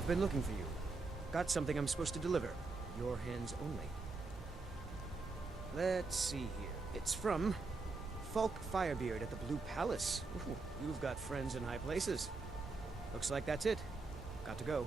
I've been looking for you. Got something I'm supposed to deliver. Your hands only. Let's see here. It's from Falk Firebeard at the Blue Palace. Ooh, you've got friends in high places. Looks like that's it. Got to go.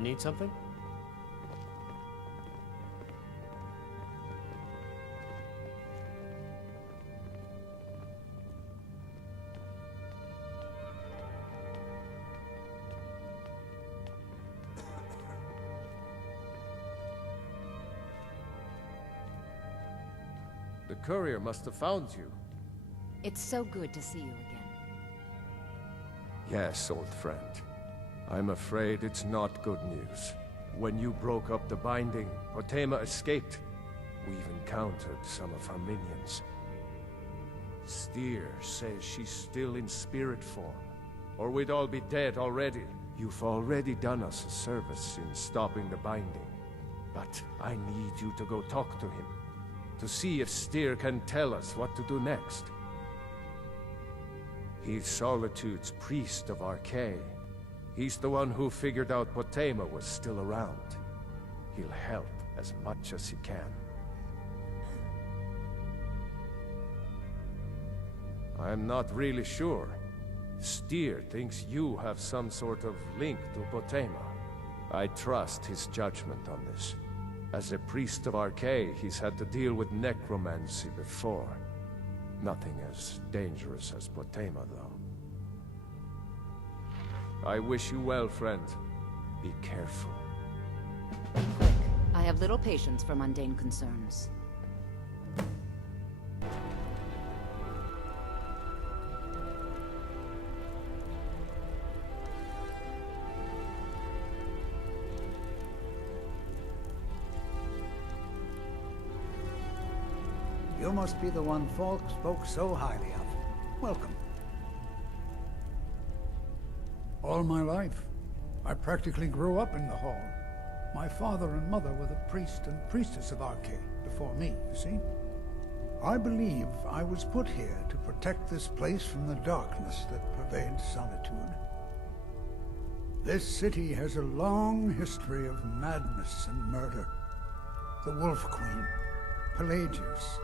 Need something? The courier must have found you. It's so good to see you again. Yes, old friend. I'm afraid it's not good news. When you broke up the binding, Potema escaped. We've encountered some of her minions. Steer says she's still in spirit form, or we'd all be dead already. You've already done us a service in stopping the binding, but I need you to go talk to him, to see if Steer can tell us what to do next. He's Solitude's priest of Archay. He's the one who figured out Potema was still around. He'll help as much as he can. I'm not really sure. Steer thinks you have some sort of link to Potema. I trust his judgment on this. As a priest of Archay, he's had to deal with necromancy before. Nothing as dangerous as Potema, though. I wish you well, friend. Be careful. Be quick. I have little patience for mundane concerns. You must be the one Falk spoke so highly of. Welcome. All my life, I practically grew up in the hall. My father and mother were the priest and priestess of Archay before me, you see. I believe I was put here to protect this place from the darkness that pervades Solitude. This city has a long history of madness and murder. The Wolf Queen, Pelagius,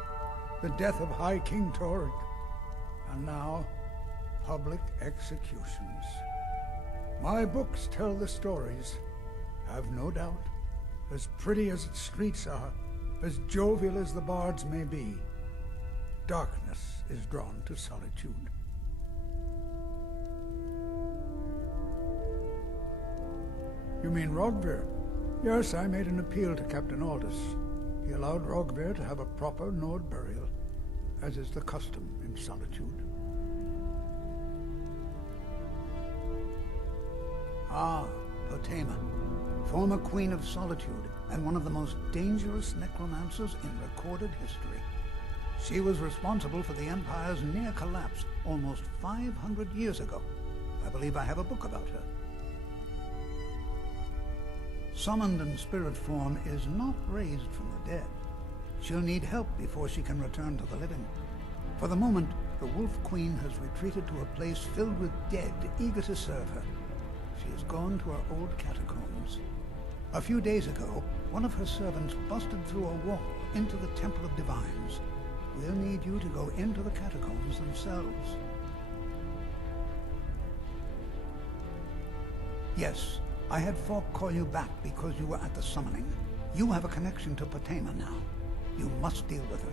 the death of High King Torek, and now, public executions. My books tell the stories, have no doubt. As pretty as its streets are, as jovial as the bards may be, darkness is drawn to Solitude. You mean Rogvir? Yes, I made an appeal to Captain Aldous. He allowed Rogvir to have a proper Nord burial, as is the custom in Solitude. Ah, Potema, former Queen of Solitude, and one of the most dangerous necromancers in recorded history. She was responsible for the Empire's near collapse almost 500 years ago. I believe I have a book about her. Summoned in spirit form is not raised from the dead. She'll need help before she can return to the living. For the moment, the Wolf Queen has retreated to a place filled with dead, eager to serve her. She has gone to her old catacombs. A few days ago, one of her servants busted through a wall into the Temple of Divines. We'll need you to go into the catacombs themselves. Yes, I had Falk call you back because you were at the summoning. You have a connection to Potema now. You must deal with her.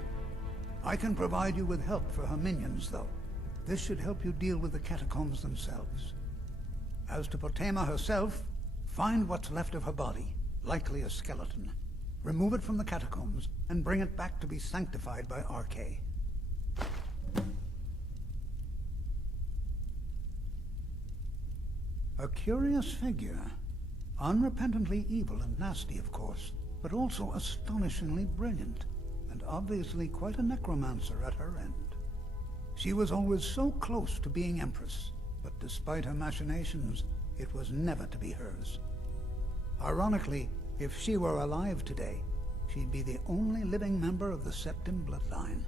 I can provide you with help for her minions, though. This should help you deal with the catacombs themselves. As to Potema herself, find what's left of her body, likely a skeleton. Remove it from the catacombs, and bring it back to be sanctified by RK. A curious figure. Unrepentantly evil and nasty, of course, but also astonishingly brilliant, and obviously quite a necromancer at her end. She was always so close to being Empress, but despite her machinations, it was never to be hers. Ironically, if she were alive today, she'd be the only living member of the Septim bloodline.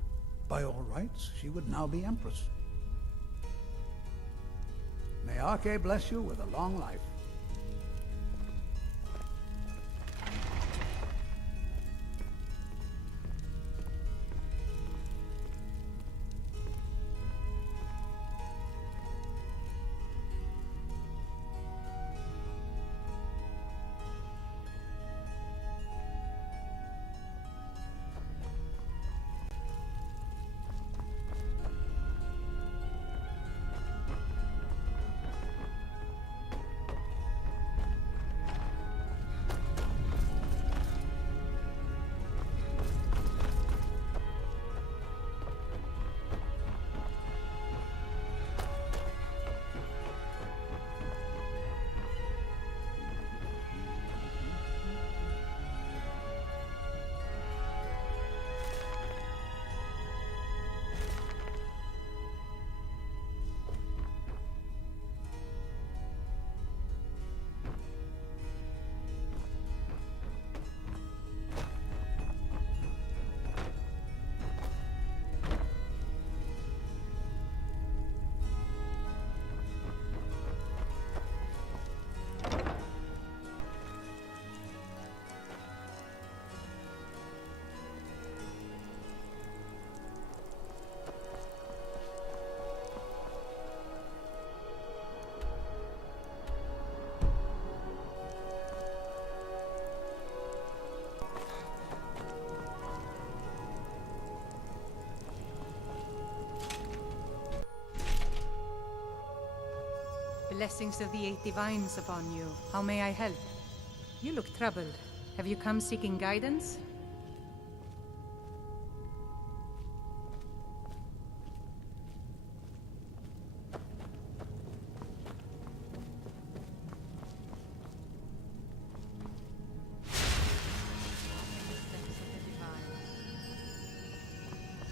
By all rights, she would now be Empress. May Arche bless you with a long life. Blessings of the Eight Divines upon you. How may I help? You look troubled. Have you come seeking guidance?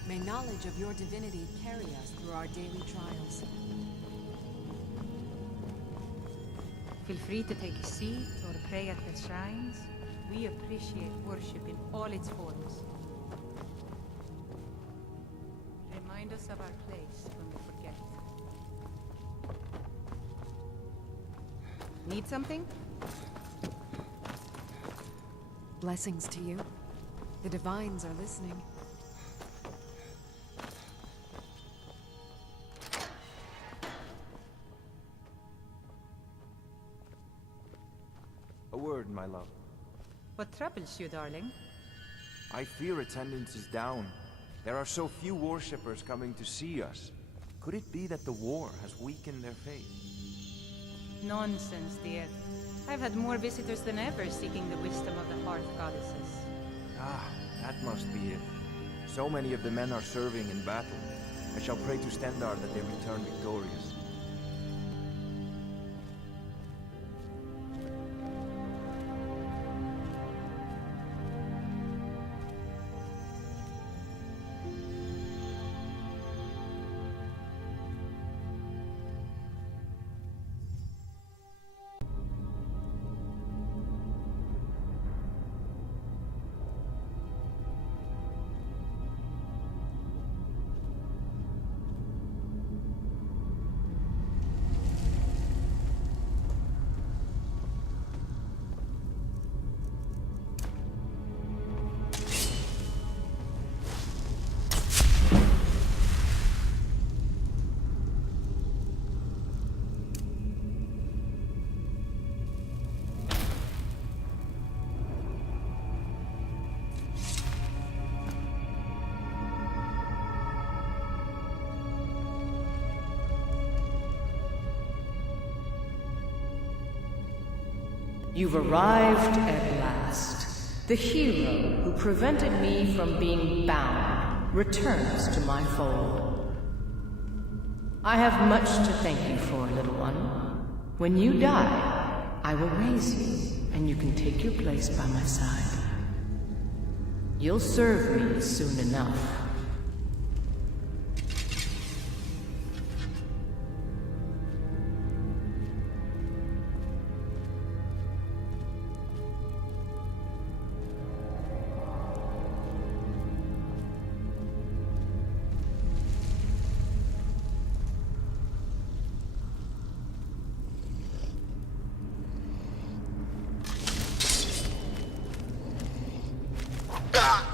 May knowledge of your divinity carry us through our daily trials. Feel free to take a seat or pray at the shrines. We appreciate worship in all its forms. Remind us of our place when we forget. Need something? Blessings to you. The divines are listening. A word, my love. What troubles you, darling? I fear attendance is down. There are so few worshippers coming to see us. Could it be that the war has weakened their faith? Nonsense, dear. I've had more visitors than ever seeking the wisdom of the Hearth Goddesses. Ah, that must be it. So many of the men are serving in battle. I shall pray to Stendar that they return victorious. You've arrived at last. The hero who prevented me from being bound returns to my fold. I have much to thank you for, little one. When you die, I will raise you, and you can take your place by my side. You'll serve me soon enough. Ah!